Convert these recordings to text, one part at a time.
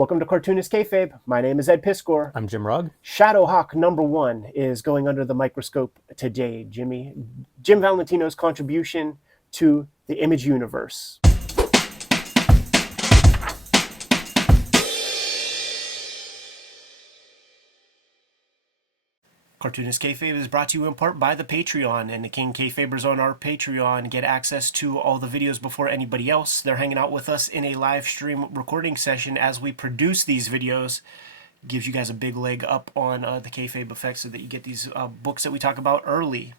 Welcome to Cartoonist Kayfabe. My name is Ed Piskor. I'm Jim Rugg. Shadowhawk #1 is going under the microscope today, Jimmy. Jim Valentino's contribution to the Image universe. Cartoonist Kayfabe is brought to you in part by the Patreon, and the King Kayfabers on our Patreon get access to all the videos before anybody else. They're hanging out with us in a live stream recording session as we produce these videos. Gives you guys a big leg up on the Kayfabe effect so that you get these books that we talk about early.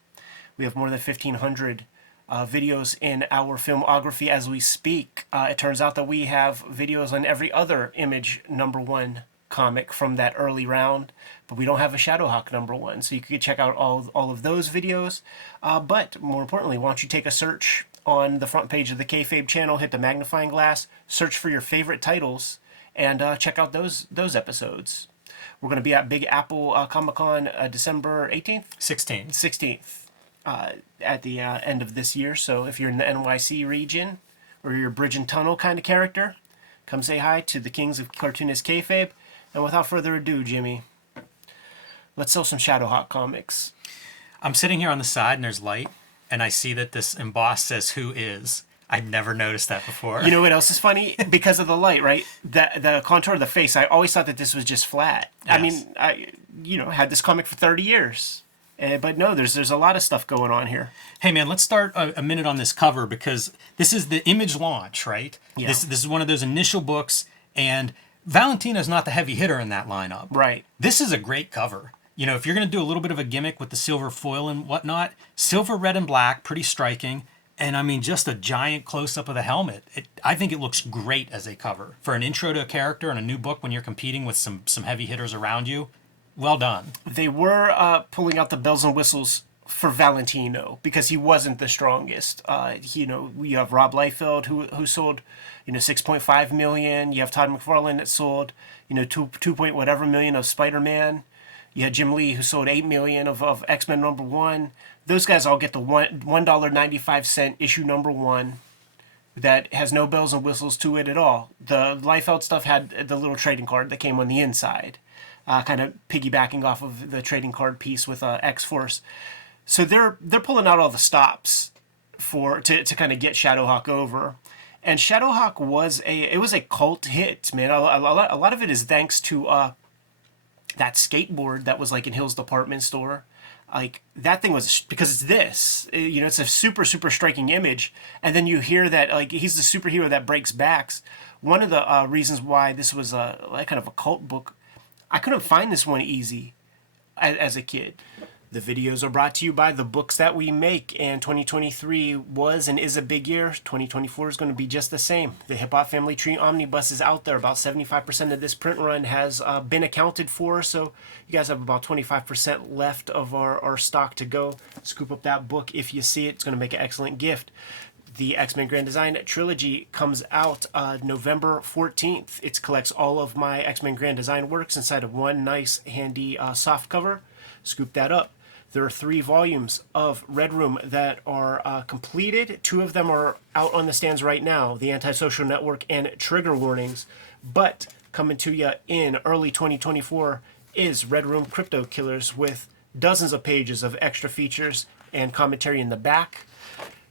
We have more than 1,500 videos in our filmography as we speak. It turns out that we have videos on every other Image #1 comic from that early round, but we don't have a Shadowhawk #1, so you could check out all of those videos. But more importantly, why don't you take a search on the front page of the Kayfabe channel, hit the magnifying glass, search for your favorite titles, and check out those episodes. We're going to be at Big Apple Comic-Con December 18th? 16th at the end of this year, so if you're in the NYC region, or you're a Bridge and Tunnel kind of character, come say hi to the Kings of Cartoonist Kayfabe. And without further ado, Jimmy, let's sell some Shadowhawk comics. I'm sitting here on the side and there's light, and I see that this embossed says "Who is." I'd never noticed that before. You know what else is funny? Because of the light, right? The contour of the face, I always thought that this was just flat. Yes. I mean, I had this comic for 30 years. But no, there's a lot of stuff going on here. Hey man, let's start a minute on this cover because this is the Image launch, right? Yeah. This is one of those initial books, and Valentino's not the heavy hitter in that lineup. Right. This is a great cover. You know, if you're going to do a little bit of a gimmick with the silver foil and whatnot, silver, red, and black, pretty striking. And I mean, just a giant close-up of the helmet. I think it looks great as a cover. For an intro to a character in a new book when you're competing with some heavy hitters around you, well done. They were pulling out the bells and whistles for Valentino because he wasn't the strongest. We have Rob Liefeld who sold, 6.5 million. You have Todd McFarlane that sold, 2 point whatever million of Spider-Man. You had Jim Lee who sold 8 million of X-Men #1. Those guys all get the $1.95 issue #1 that has no bells and whistles to it at all. The Liefeld stuff had the little trading card that came on the inside, kind of piggybacking off of the trading card piece with X-Force. So they're pulling out all the stops to kind of get Shadowhawk over. And Shadowhawk was a cult hit, man. A lot of it is thanks to that skateboard that was like in Hill's department store. Like that thing was, because it's this, it's a super, super striking image. And then you hear that like he's the superhero that breaks backs. One of the reasons why this was like kind of a cult book, I couldn't find this one easy as a kid. The videos are brought to you by the books that we make, and 2023 was and is a big year. 2024 is going to be just the same. The Hip Hop Family Tree Omnibus is out there. About 75% of this print run has been accounted for, so you guys have about 25% left of our stock to go. Scoop up that book if you see it. It's going to make an excellent gift. The X-Men Grand Design Trilogy comes out November 14th. It collects all of my X-Men Grand Design works inside of one nice, handy soft cover. Scoop that up. There are 3 volumes of Red Room that are completed. 2 of them are out on the stands right now, The Antisocial Network and Trigger Warnings. But coming to you in early 2024 is Red Room Crypto Killers with dozens of pages of extra features and commentary in the back.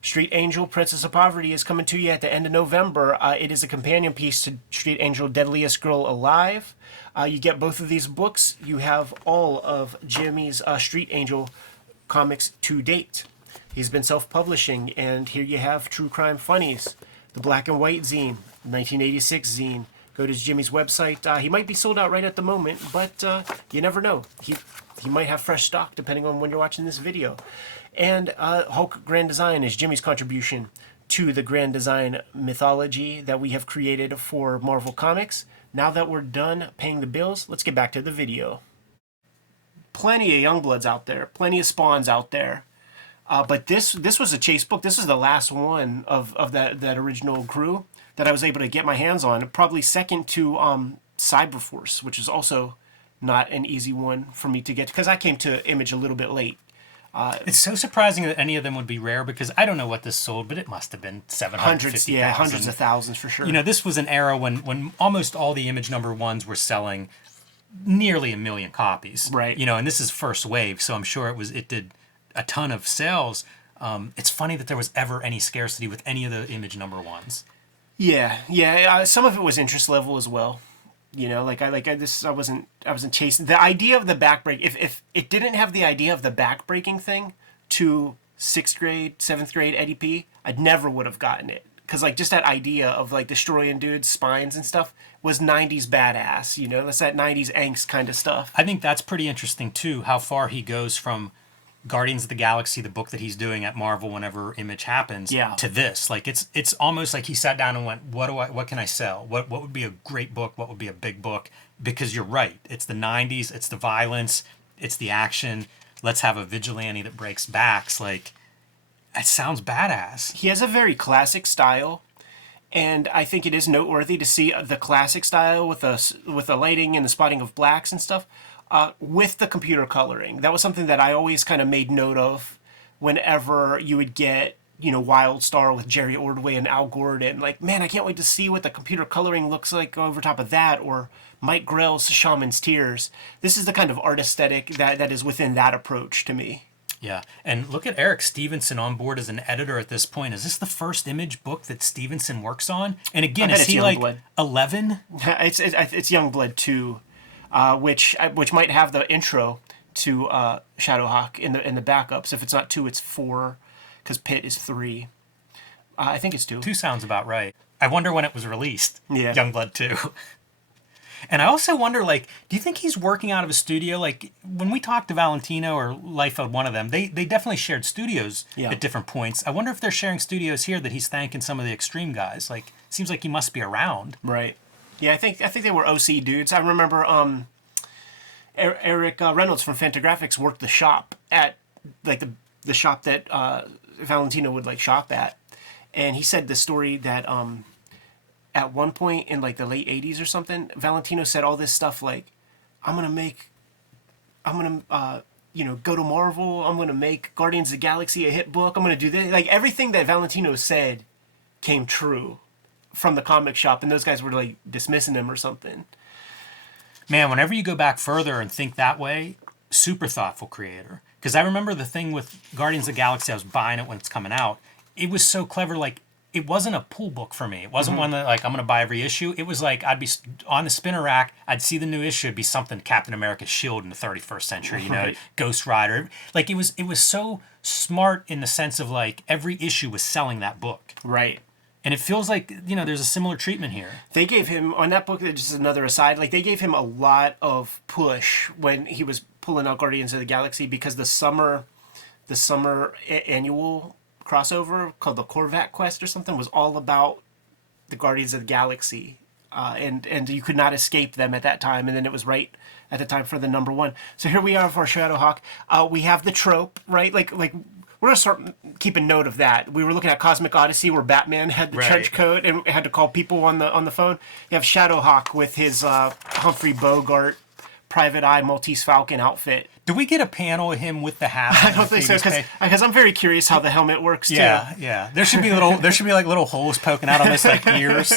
Street Angel, Princess of Poverty is coming to you at the end of November. It is a companion piece to Street Angel, Deadliest Girl Alive. You get both of these books. You have all of Jimmy's Street Angel comics to date. He's been self-publishing, and here you have True Crime Funnies, the Black and White zine, 1986 zine. Go to Jimmy's website. He might be sold out right at the moment, but you never know. He might have fresh stock depending on when you're watching this video. And Hulk Grand Design is Jimmy's contribution to the Grand Design mythology that we have created for Marvel Comics. Now that we're done paying the bills, let's get back to the video. Plenty of Youngbloods out there, plenty of Spawns out there. But this was a chase book. This is the last one of that original crew that I was able to get my hands on. Probably second to Cyberforce, which is also not an easy one for me to get because I came to Image a little bit late. It's so surprising that any of them would be rare because I don't know what this sold, but it must have been 750,000. Hundreds of thousands for sure. You know, this was an era when almost all the Image #1s were selling nearly 1 million copies. Right. You know, and this is first wave, so I'm sure it did a ton of sales. It's funny that there was ever any scarcity with any of the Image #1s. Yeah. Some of it was interest level as well. You know, I wasn't chasing the idea of the backbreak. If it didn't have the idea of the backbreaking thing to 6th grade, 7th grade Eddie P, I never would have gotten it. Because like just that idea of like destroying dudes' spines and stuff was 90s badass. You know, that's that 90s angst kind of stuff. I think that's pretty interesting too, how far he goes from Guardians of the Galaxy, the book that he's doing at Marvel whenever Image happens, to this. Like it's almost like he sat down and went, what can I sell? What would be a great book? What would be a big book? Because you're right. It's the 90s, it's the violence, it's the action. Let's have a vigilante that breaks backs. Like, it sounds badass. He has a very classic style, and I think it is noteworthy to see the classic style with the lighting and the spotting of blacks and stuff. With the computer coloring. That was something that I always kind of made note of whenever you would get, you know, Wildstar with Jerry Ordway and Al Gordon. Like, man, I can't wait to see what the computer coloring looks like over top of that, or Mike Grell's Shaman's Tears. This is the kind of art aesthetic that is within that approach to me. Yeah, and look at Eric Stevenson on board as an editor at this point. Is this the first Image book that Stevenson works on? And again, is he like 11? It's Youngblood 2. Which might have the intro to Shadowhawk in the backups. If it's not 2, it's 4, because Pitt is 3. I think it's 2. 2 sounds about right. I wonder when it was released. Yeah. Youngblood 2. And I also wonder, like, do you think he's working out of a studio? Like, when we talked to Valentino or Liefeld, one of them, they definitely shared studios at different points. I wonder if they're sharing studios here that he's thanking some of the Extreme guys. Like, seems like he must be around. Right. Yeah, I think they were OC dudes. I remember Eric Reynolds from Fantagraphics worked the shop at like the shop that Valentino would like shop at, and he said the story that at one point in like the late 80s or something, Valentino said all this stuff like, I'm gonna go to Marvel, I'm gonna make Guardians of the Galaxy a hit book, I'm gonna do this. Like everything that Valentino said came true from the comic shop, and those guys were like dismissing him or something. Man, whenever you go back further and think that way, super thoughtful creator. Because I remember the thing with Guardians of the Galaxy, I was buying it when it's coming out. It was so clever, like, it wasn't a pull book for me. It wasn't one that, like, I'm going to buy every issue. It was like, I'd be on the spinner rack, I'd see the new issue, it'd be something Captain America's shield in the 31st century, you know, right. Ghost Rider. Like, it was so smart in the sense of, like, every issue was selling that book. Right. And it feels like, you know, there's a similar treatment here. They gave him, on that book, just another aside, like, they gave him a lot of push when he was pulling out Guardians of the Galaxy, because the summer annual crossover called the Corvette Quest or something was all about the Guardians of the Galaxy. And you could not escape them at that time, and then it was right at the time for the #1. So here we are for Shadowhawk. We have the trope, right? Like we're going to start keeping note of that. We were looking at Cosmic Odyssey where Batman had the trench coat and had to call people on the phone. You have Shadowhawk with his Humphrey Bogart Private Eye Maltese Falcon outfit. Do we get a panel of him with the hat? I don't think so, because I'm very curious how the helmet works too. Yeah. There should be like little holes poking out on his like ears.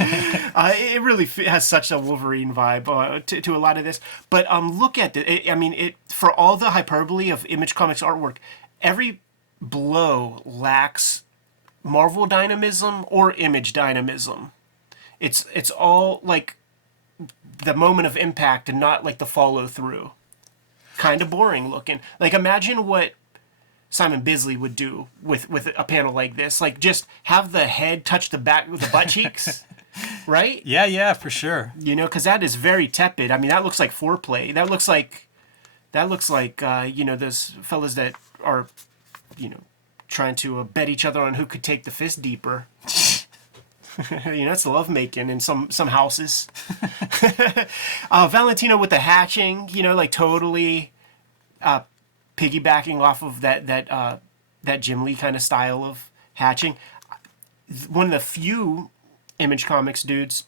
It really has such a Wolverine vibe to a lot of this. But look at it. For all the hyperbole of Image Comics artwork, every blow lacks Marvel dynamism or Image dynamism. It's all like the moment of impact and not like the follow through. Kind of boring looking. Like, imagine what Simon Bisley would do with a panel like this. Like, just have the head touch the back with the butt cheeks, right? Yeah, for sure. You know, because that is very tepid. I mean, that looks like foreplay. That looks like those fellas that are, trying to bet each other on who could take the fist deeper. It's lovemaking in some houses. Valentino with the hatching, totally piggybacking off of that Jim Lee kind of style of hatching. One of the few Image Comics dudes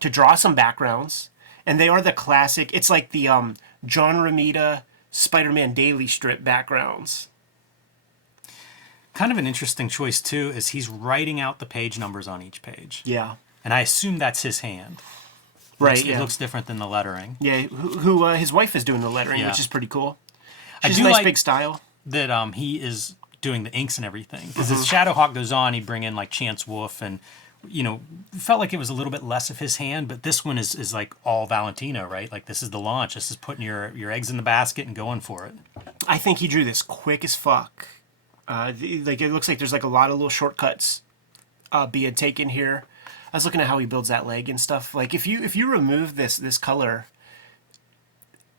to draw some backgrounds, and they are the classic. It's like the John Romita Spider-Man daily strip backgrounds. Kind of an interesting choice too is he's writing out the page numbers on each page. Yeah. And I assume that's his hand. Right, It looks different than the lettering. Yeah, who his wife is doing the lettering, Yeah. which is pretty cool. I She's do a nice like big style. that he is doing the inks and everything. Because as Shadowhawk goes on, he'd bring in like Chance Wolf and, felt like it was a little bit less of his hand, but this one is like all Valentino, right? Like this is the launch. This is putting your eggs in the basket and going for it. I think he drew this quick as fuck. Like it looks like there's like a lot of little shortcuts being taken here. I was looking at how he builds that leg and stuff. Like if you remove this color,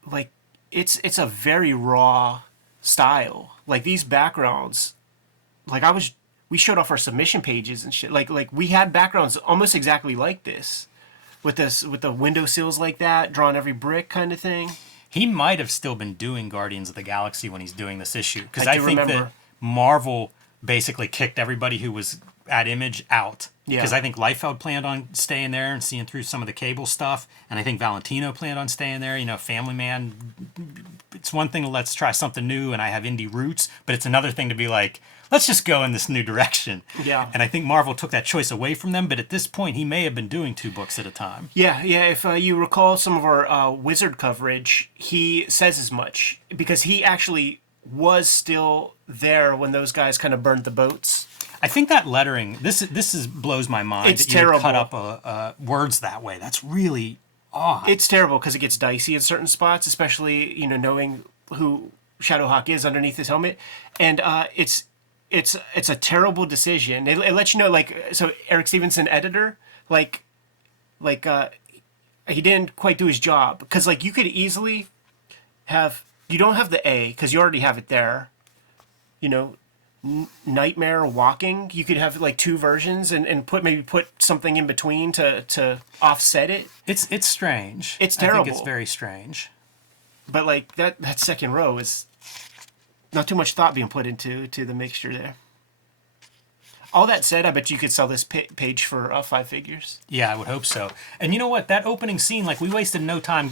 like it's a very raw style. Like these backgrounds, like we showed off our submission pages and shit. Like we had backgrounds almost exactly like this, with the windowsills like that, drawing every brick kind of thing. He might have still been doing Guardians of the Galaxy when he's doing this issue. Because I I do think remember. that Marvel basically kicked everybody who was at Image out. Yeah. Because I think Liefeld planned on staying there and seeing through some of the Cable stuff. And I think Valentino planned on staying there. Family Man, it's one thing to let's try something new and I have indie roots. But it's another thing to be like, let's just go in this new direction. Yeah. And I think Marvel took that choice away from them. But at this point, he may have been doing 2 books at a time. Yeah. If you recall some of our Wizard coverage, he says as much because he actually was still there when those guys kind of burned the boats. I think that lettering, this blows my mind. It's that you would cut terrible. up words that way. That's really odd. It's terrible because it gets dicey in certain spots, especially knowing who Shadowhawk is underneath his helmet, and it's a terrible decision. It lets you know, so Eric Stevenson, editor, he didn't quite do his job because you could easily have, you don't have the A because you already have it there, Nightmare Walking. You could have 2 versions and put something in between to offset it. It's strange. It's I terrible. think it's very strange. But that second row is not too much thought being put into the mixture there. All that said, I bet you could sell this page for 5 figures. Yeah, I would hope so. And you know what? That opening scene, we wasted no time.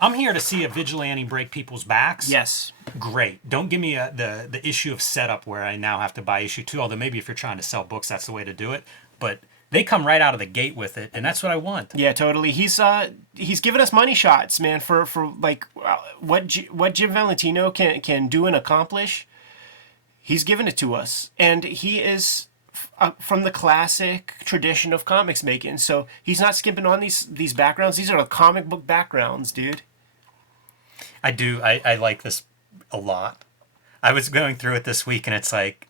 I'm here to see a vigilante break people's backs. Yes. Great. Don't give me the issue of setup where I now have to buy issue 2, although maybe if you're trying to sell books, that's the way to do it. But they come right out of the gate with it, and that's what I want. Yeah, totally. He's given us money shots, man, for what Jim Valentino can do and accomplish. He's given it to us, and he is from the classic tradition of comics making. So he's not skimping on these backgrounds. These are the comic book backgrounds, dude. I do. I like this a lot. I was going through it this week, and it's like,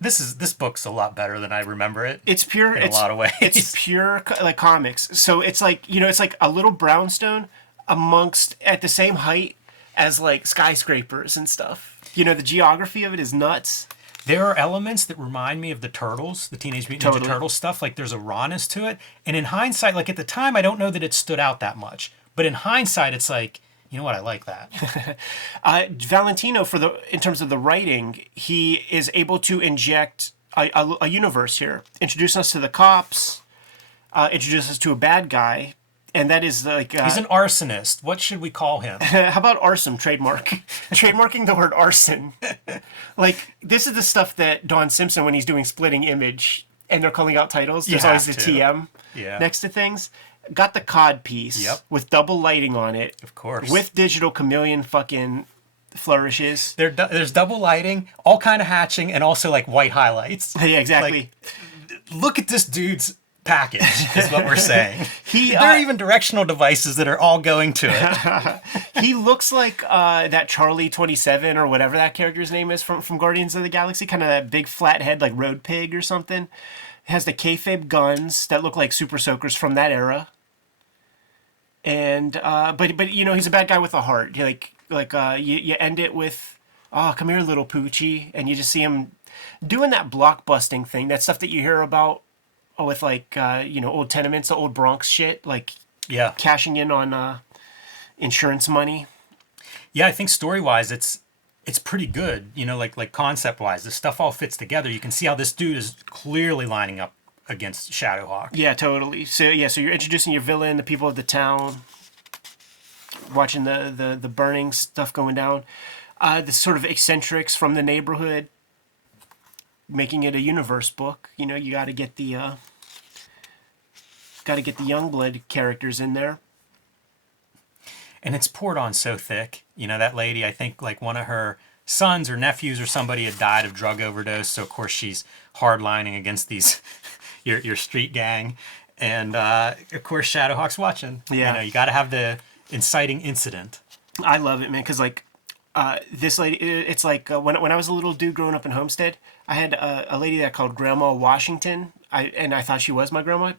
this book's a lot better than I remember it. It's pure in a lot of ways. It's pure comics. So it's it's like a little brownstone amongst at the same height as skyscrapers and stuff. The geography of it is nuts. There are elements that remind me of the Turtles, the Teenage Mutant Ninja Turtles stuff. There's a rawness to it. And in hindsight, at the time, I don't know that it stood out that much. But in hindsight, it's you know what? I like that. Valentino, in terms of the writing, he is able to inject a universe here, introduce us to the cops, introduce us to a bad guy, and that is he's an arsonist. What should we call him? How about arson trademark? Trademarking the word arson. This is the stuff that Don Simpson, when he's doing Splitting Image, and they're calling out titles, there's always a TM next to things. Got the cod piece with double lighting on it. Of course. With digital chameleon fucking flourishes. There's double lighting, all kind of hatching, and also white highlights. Yeah, exactly. Look at this dude's package, is what we're saying. There are even directional devices that are all going to it. He looks like that Charlie 27 or whatever that character's name is from Guardians of the Galaxy, kind of that big flat head like Road Pig or something. Has the Kayfabe guns that look like Super Soakers from that era. And but he's a bad guy with a heart. You end it with, "Oh, come here, little Poochie," and you just see him doing that blockbusting thing, that stuff that you hear about with old tenements, the old Bronx shit, cashing in on insurance money. Yeah, I think story-wise, it's pretty good. Concept-wise, the stuff all fits together. You can see how this dude is clearly lining up against Shadowhawk. Yeah, totally. So you're introducing your villain, the people of the town. watching the burning stuff going down. The sort of eccentrics from the neighborhood, making it a universe book. You know, you got to get the Youngblood characters in there. And it's poured on so thick. You know, that lady, I think like one of her sons or nephews or somebody had died of drug overdose. So of course she's hardlining against these your street gang. And of course Shadowhawk's watching. Yeah. You know, you got to have the inciting incident. I love it, man, because like this lady, it's like when I was a little dude growing up in Homestead, I had a lady that I called Grandma Washington. I thought she was my grandma.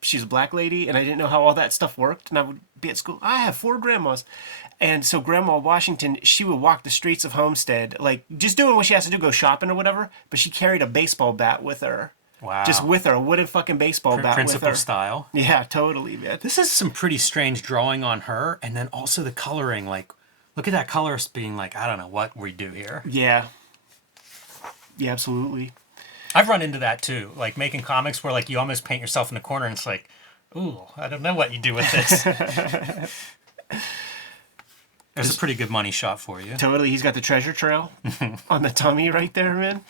She's a black lady, and I didn't know how all that stuff worked. And I would be at school. I have 4 grandmas. And so Grandma Washington, she would walk the streets of Homestead, like just doing what she has to do, go shopping or whatever. But she carried a baseball bat with her. Wow. Just with her, a wooden fucking baseball bat with Principal her. style. Yeah, totally, man. This is some pretty strange drawing on her. And then also the coloring. Like, look at that colorist being like, I don't know what we do here. Yeah. Yeah, absolutely. I've run into that too, like making comics where like you almost paint yourself in the corner and it's like, ooh, I don't know what you do with this. There's a pretty good money shot for you. Totally. He's got the treasure trail on the tummy right there, man.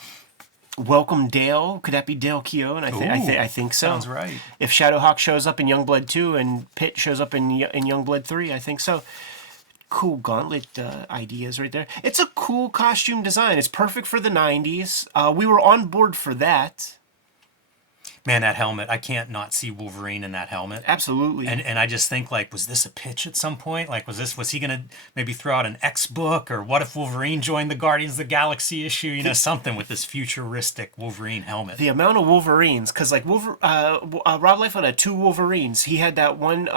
Welcome Dale. Could that be Dale Keown? I think so. Sounds right. If Shadowhawk shows up in Youngblood 2 and Pitt shows up in Youngblood 3, I think so. Cool gauntlet ideas right there. It's a cool costume design. It's perfect for the 90s. We were on board for that. Man, that helmet. I can't not see Wolverine in that helmet. Absolutely. And I just think like, was this a pitch at some point? Like, was he going to maybe throw out an X book? Or what if Wolverine joined the Guardians of the Galaxy issue? You know, something with this futuristic Wolverine helmet. The amount of Wolverines, because like Rob Liefeld had 2 Wolverines. He had that one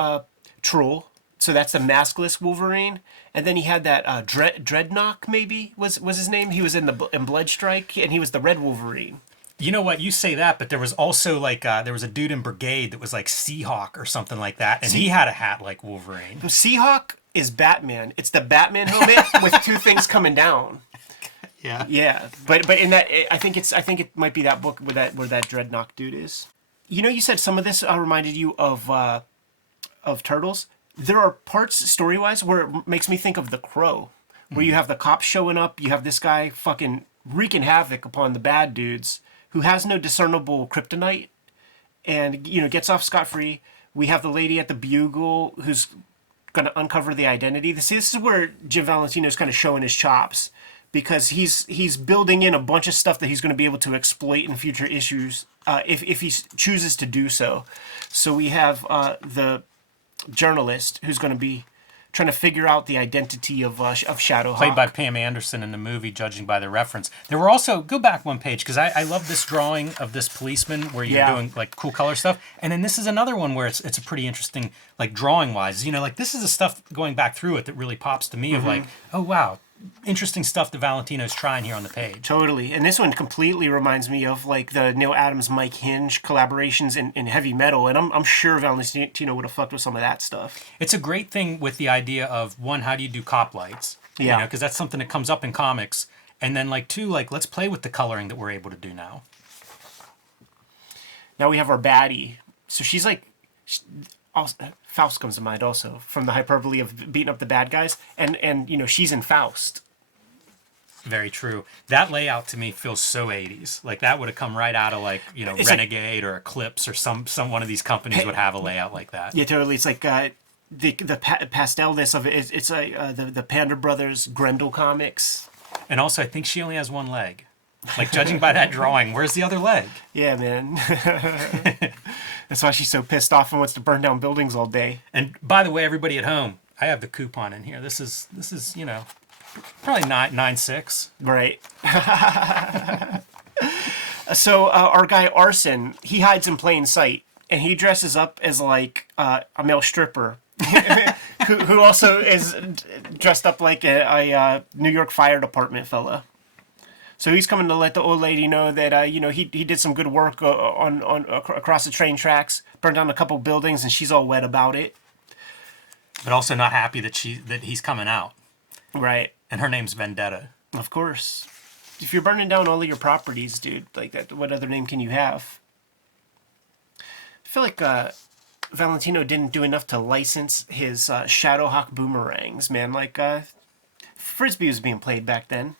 troll. So that's the maskless Wolverine, and then he had that Dreadnought, maybe was his name. He was in Bloodstrike, and he was the Red Wolverine. You know what? You say that, but there was also like there was a dude in Brigade that was like Seahawk or something like that, and he had a hat like Wolverine. Seahawk is Batman. It's the Batman helmet with 2 things coming down. Yeah. Yeah, but in that, I think it might be that book where that Dreadnought dude is. You know, you said some of this reminded you of Turtles. There are parts story-wise where it makes me think of The Crow, where you have the cops showing up, you have this guy fucking wreaking havoc upon the bad dudes who has no discernible kryptonite and, you know, gets off scot-free. We have the lady at the Bugle who's going to uncover the identity. This is where Jim Valentino is kind of showing his chops, because he's building in a bunch of stuff that he's going to be able to exploit in future issues if he chooses to do so. So we have the journalist who's going to be trying to figure out the identity of Shadowhawk. Played by Pam Anderson in the movie, judging by the reference. There were also, go back one page, because I love this drawing of this policeman where you're doing like cool color stuff. And then this is another one where it's a pretty interesting, like drawing wise. You know, like this is the stuff going back through it that really pops to me of like, oh wow, interesting stuff that Valentino's trying here on the page. Totally. And this one completely reminds me of like the Neil Adams, Mike Hinge collaborations in heavy metal. And I'm sure Valentino would have fucked with some of that stuff. It's a great thing with the idea of, one, how do you do cop lights? Yeah. You know, because that's something that comes up in comics. And then like 2, like let's play with the coloring that we're able to do now. Now we have our baddie. So she's like... Faust comes to mind also, from the hyperbole of beating up the bad guys. And you know, she's in Faust. Very true. That layout to me feels so 80s. Like that would have come right out of like, you know, it's Renegade or Eclipse or some one of these companies would have a layout like that. Yeah, totally. It's like the pastelness of it. It's like the Panda Brothers Grendel comics. And also, I think she only has one leg. Like, judging by that drawing, where's the other leg? Yeah, man. That's why she's so pissed off and wants to burn down buildings all day. And by the way, everybody at home, I have the coupon in here. This is you know, probably 9.6. Right. So our guy Arson, he hides in plain sight, and he dresses up as like a male stripper, who also is dressed up like a New York Fire Department fella. So he's coming to let the old lady know that you know, he did some good work on across the train tracks, burned down a couple buildings, and she's all wet about it. But also not happy that he's coming out. Right. And her name's Vendetta. Of course. If you're burning down all of your properties, dude, like that, what other name can you have? I feel like Valentino didn't do enough to license his Shadowhawk boomerangs, man. Like, Frisbee was being played back then.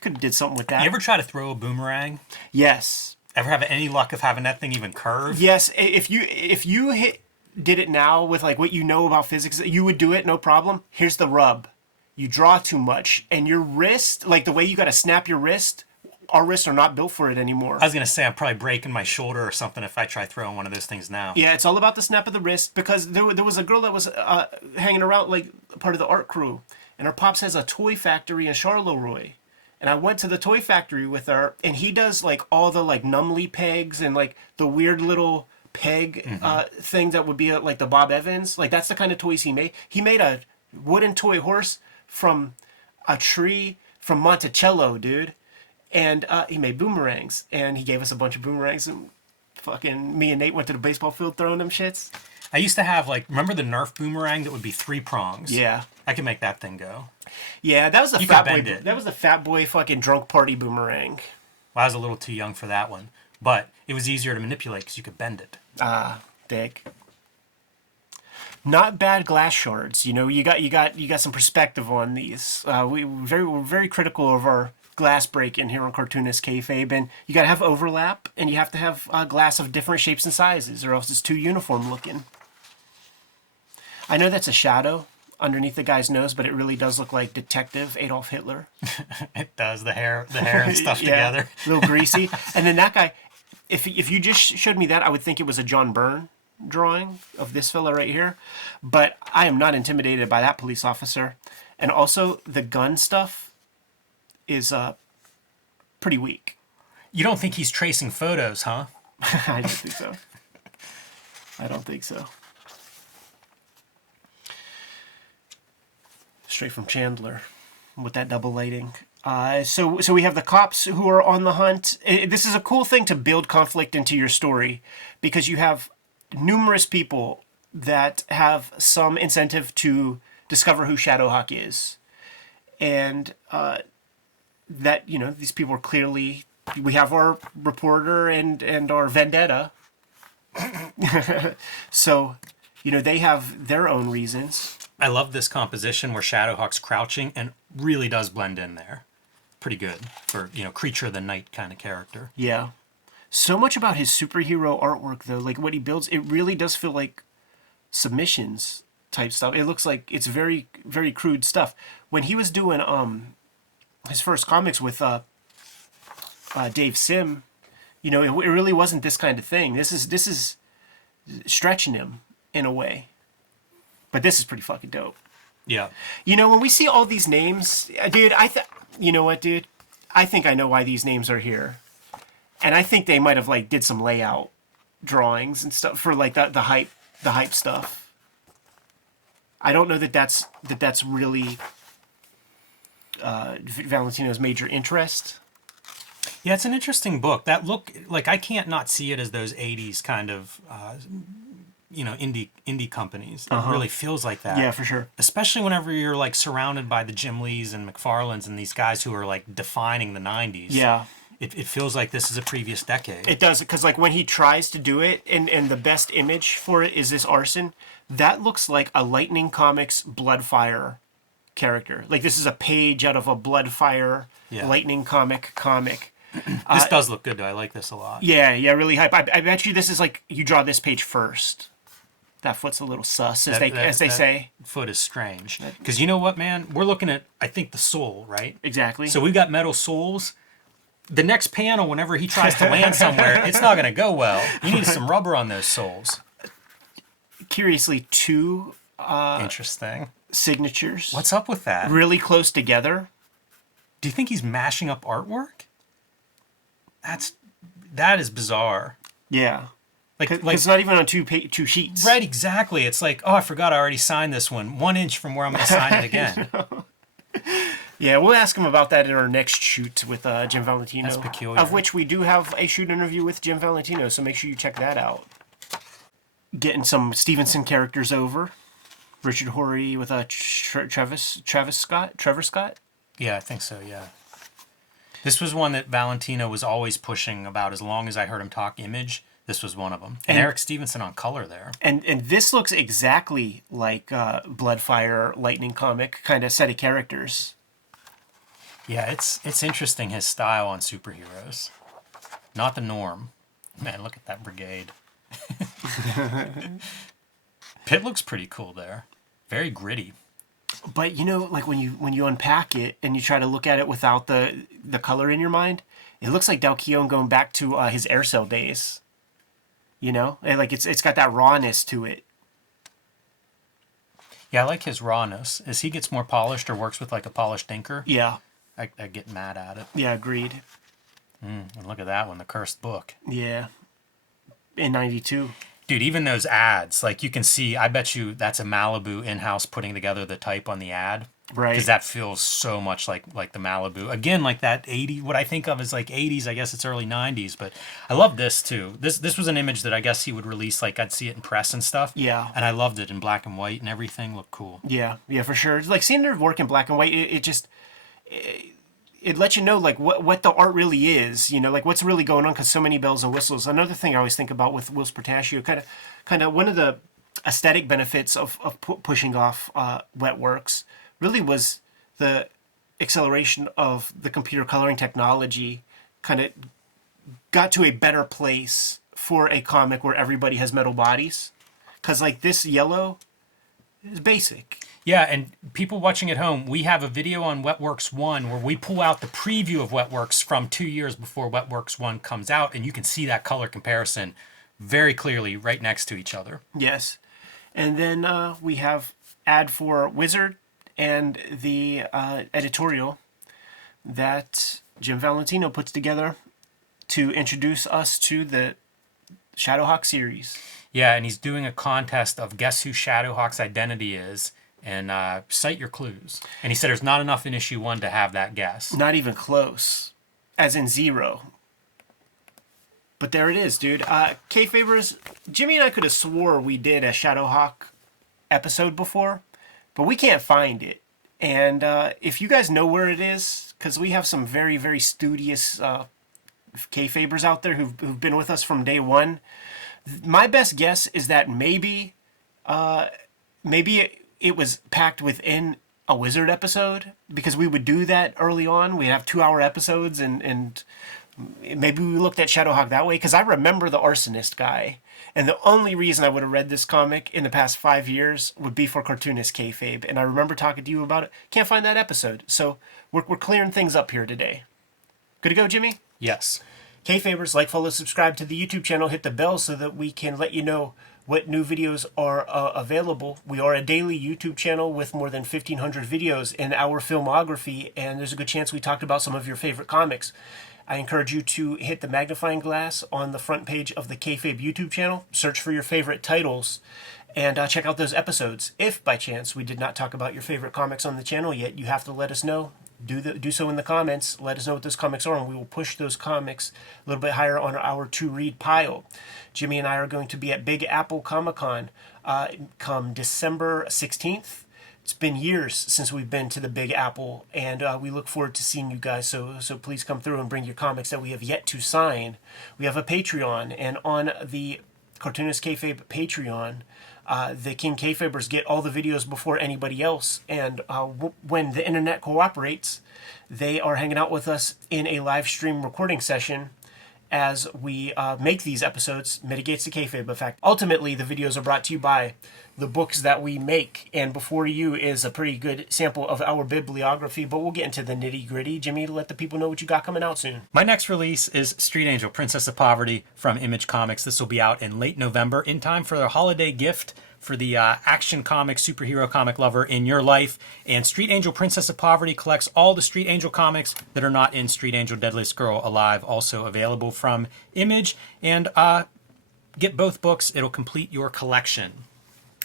Could have did something with that. You ever try to throw a boomerang? Yes. Ever have any luck of having that thing even curve? Yes. If you did it now with like what you know about physics, you would do it, no problem. Here's the rub. You draw too much, and your wrist, like the way you got to snap your wrist, our wrists are not built for it anymore. I was going to say I'm probably breaking my shoulder or something if I try throwing one of those things now. Yeah, it's all about the snap of the wrist, because there was a girl that was hanging around, like part of the art crew, and her pops has a toy factory in Charleroi. And I went to the toy factory with her, and he does like all the like Numley pegs and like the weird little peg thing that would be like the Bob Evans. Like that's the kind of toys he made. He made a wooden toy horse from a tree from Monticello, dude. And he made boomerangs, and he gave us a bunch of boomerangs, and fucking me and Nate went to the baseball field throwing them shits. I used to have like, remember the Nerf boomerang that would be 3 prongs? Yeah. I could make that thing go. Yeah, that was the You fat could boy. bend it. That was the fat boy fucking drunk party boomerang. Well, I was a little too young for that one, but it was easier to manipulate because you could bend it. Dick. Not bad glass shards. You know, you got some perspective on these. We're very critical of our glass break in here on Cartoonist Kayfabe, and you got to have overlap, and you have to have glass of different shapes and sizes, or else it's too uniform looking. I know that's a shadow underneath the guy's nose, but it really does look like Detective Adolf Hitler. It does, the hair and stuff Yeah, together. a little greasy. And then that guy, if you just showed me that, I would think it was a John Byrne drawing of this fella right here. But I am not intimidated by that police officer. And also, the gun stuff is pretty weak. You don't think he's tracing photos, huh? I don't think so. I don't think so. Straight from Chandler with that double lighting. So we have the cops who are on the hunt. This is a cool thing to build conflict into your story, because you have numerous people that have some incentive to discover who Shadowhawk is. And that, you know, these people are clearly... We have our reporter and our vendetta. So, you know, they have their own reasons. I love this composition where Shadowhawk's crouching and really does blend in there. Pretty good for, you know, creature of the night kind of character. Yeah. So much about his superhero artwork, though, like what he builds, it really does feel like submissions type stuff. It looks like it's very, very crude stuff. When he was doing his first comics with Dave Sim, you know, it really wasn't this kind of thing. This is stretching him in a way. But this is pretty fucking dope. Yeah. You know, when we see all these names, dude, you know what, dude? I think I know why these names are here. And I think they might have, like, did some layout drawings and stuff for, like, the hype stuff. I don't know that's really Valentino's major interest. Yeah, it's an interesting book. That look, like, I can't not see it as those 80s kind of... you know, indie companies. It really feels like that. Yeah, for sure. Especially whenever you're like surrounded by the Jim Lees and McFarlanes and these guys who are like defining the 90s. Yeah. It feels like this is a previous decade. It does, because like when he tries to do it, and the best image for it is this arson, that looks like a Lightning Comics Bloodfire character. Like this is a page out of a Bloodfire Lightning comic. This does look good though. I like this a lot. Yeah, really hype. I bet you this is like you draw this page first. That foot's a little sus, as they say. Foot is strange. Because you know what, man? We're looking at, I think, the soul, right? Exactly. So we've got metal soles. The next panel, whenever he tries to land somewhere, it's not going to go well. You need some rubber on those soles. Curiously, two Interesting. signatures. What's up with that? Really close together. Do you think he's mashing up artwork? That is bizarre. Yeah. Like it's not even on two sheets. Right, exactly. It's like, oh, I forgot I already signed this one. 1 inch from where I'm going to sign it again. Yeah, we'll ask him about that in our next shoot with Jim Valentino. That's peculiar. Of which we do have a shoot interview with Jim Valentino, so make sure you check that out. Getting some Stevenson characters over. Richard Horry with Trevor Scott? Yeah, I think so, yeah. This was one that Valentino was always pushing about as long as I heard him talk Image. This was one of them. And Eric Stevenson on color there. And this looks exactly like Bloodfire Lightning comic kind of set of characters. Yeah, it's interesting, his style on superheroes. Not the norm. Man, look at that brigade. Pitt looks pretty cool there. Very gritty. But you know, like when you unpack it and you try to look at it without the color in your mind, it looks like Dal Keown going back to his Air Cell days. You know, and like it's got that rawness to it. Yeah, I like his rawness. As he gets more polished or works with like a polished inker, Yeah. I get mad at it. Yeah, agreed. And look at that one, the cursed book. Yeah. In 92. Dude, even those ads, like you can see, I bet you that's a Malibu in-house putting together the type on the ad. Right. Because that feels so much like the Malibu. Again, like that 80, what I think of as like 80s, I guess it's early 90s. But I love this too. This was an image that I guess he would release, like I'd see it in press and stuff. Yeah. And I loved it in black and white and everything. Looked cool. Yeah, for sure. Like seeing their work in black and white, it just... It lets you know like what the art really is, you know, like what's really going on, because so many bells and whistles. Another thing I always think about with Whilce Portacio, kind of one of the aesthetic benefits of pushing off Wetworks really was the acceleration of the computer coloring technology. Kind of got to a better place for a comic where everybody has metal bodies, because like this yellow is basic. Yeah, and people watching at home, we have a video on Wetworks 1 where we pull out the preview of Wetworks from 2 years before Wetworks 1 comes out, and you can see that color comparison very clearly right next to each other. Yes. And then we have ad for Wizard and the editorial that Jim Valentino puts together to introduce us to the Shadowhawk series. Yeah, and he's doing a contest of guess who Shadowhawk's identity is, and cite your clues. And he said there's not enough in issue 1 to have that guess. Not even close. As in 0. But there it is, dude. Kayfabers, Jimmy and I could have swore we did a Shadowhawk episode before, but we can't find it. And if you guys know where it is, because we have some very, very studious Kayfabers out there who've been with us from day one, my best guess is that maybe it was packed within a Wizard episode, because we would do that early on. We'd have 2-hour episodes, and maybe we looked at Shadowhawk that way, because I remember the Arsonist guy. And the only reason I would have read this comic in the past 5 years would be for Cartoonist Kayfabe. And I remember talking to you about it. Can't find that episode. So we're clearing things up here today. Good to go, Jimmy? Yes. Kayfabers, like, follow, subscribe to the YouTube channel, hit the bell so that we can let you know what new videos are available. We are a daily YouTube channel with more than 1,500 videos in our filmography, and there's a good chance we talked about some of your favorite comics. I encourage you to hit the magnifying glass on the front page of the Kayfabe YouTube channel, search for your favorite titles, and check out those episodes. If, by chance, we did not talk about your favorite comics on the channel yet, you have to let us know. Do so in the comments. Let us know what those comics are, and we will push those comics a little bit higher on our to-read pile. Jimmy and I are going to be at Big Apple Comic-Con come December 16th. It's been years since we've been to the Big Apple, and we look forward to seeing you guys. So please come through and bring your comics that we have yet to sign. We have a Patreon, and on the Cartoonist Kayfabe Patreon, the King Kayfabers get all the videos before anybody else, and when the internet cooperates, they are hanging out with us in a live stream recording session as we make these episodes. Mitigates the Kayfabe effect. Ultimately, the videos are brought to you by the books that we make, and before you is a pretty good sample of our bibliography, but we'll get into the nitty-gritty. Jimmy, let the people know what you got coming out soon. My next release is Street Angel, Princess of Poverty from Image Comics. This will be out in late November, in time for their holiday gift for the action comic, superhero comic lover in your life. And Street Angel, Princess of Poverty collects all the Street Angel comics that are not in Street Angel, Deadliest Girl Alive, also available from Image. And get both books. It'll complete your collection.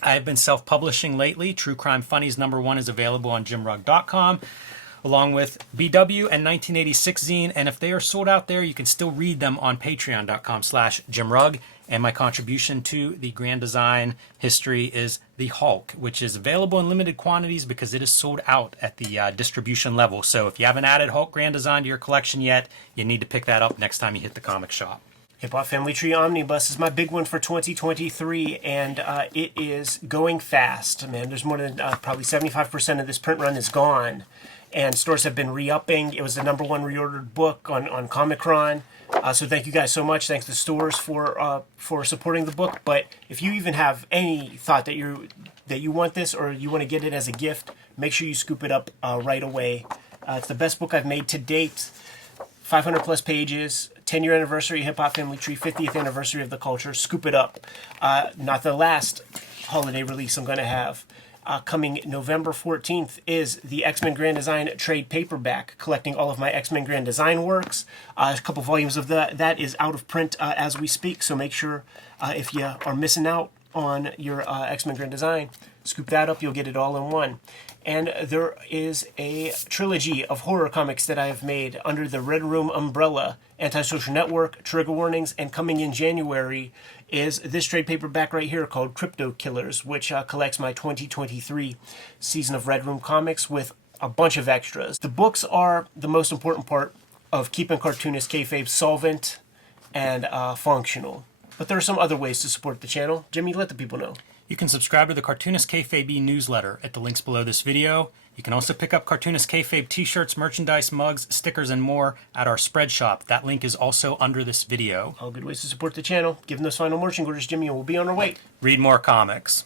I've been self-publishing lately. True Crime Funnies #1 is available on jimrugg.com, along with BW and 1986 zine. And if they are sold out there, you can still read them on patreon.com/jimrugg. And my contribution to the Grand Design history is the Hulk, which is available in limited quantities because it is sold out at the distribution level. So if you haven't added Hulk Grand Design to your collection yet, you need to pick that up next time you hit the comic shop. Hip Hop Family Tree Omnibus is my big one for 2023, and it is going fast, man. There's more than probably 75% of this print run is gone, and stores have been re-upping. It was the #1 reordered book on Comic-Con, so thank you guys so much. Thanks to stores for supporting the book. But if you even have any thought that you want this or you want to get it as a gift, make sure you scoop it up right away. It's the best book I've made to date. 500 plus pages, 10-year anniversary Hip Hop Family Tree, 50th anniversary of the culture. Scoop it up. Not the last holiday release I'm going to have. Coming November 14th is the X-Men Grand Design trade paperback, collecting all of my X-Men Grand Design works. A couple volumes of that is out of print as we speak, so make sure if you are missing out on your X-Men Grand Design, scoop that up. You'll get it all in one. And there is a trilogy of horror comics that I have made under the Red Room umbrella, Antisocial Network, Trigger Warnings, and coming in January is this trade paperback right here called Crypto Killers, which collects my 2023 season of Red Room comics with a bunch of extras. The books are the most important part of keeping Cartoonist Kayfabe solvent and functional. But there are some other ways to support the channel. Jimmy, let the people know. You can subscribe to the Cartoonist Kayfabe newsletter at the links below this video. You can also pick up Cartoonist Kayfabe t-shirts, merchandise, mugs, stickers, and more at our spread shop. That link is also under this video. All good ways to support the channel. Give them those final marching orders, Jimmy, and we'll be on our way. Read more comics.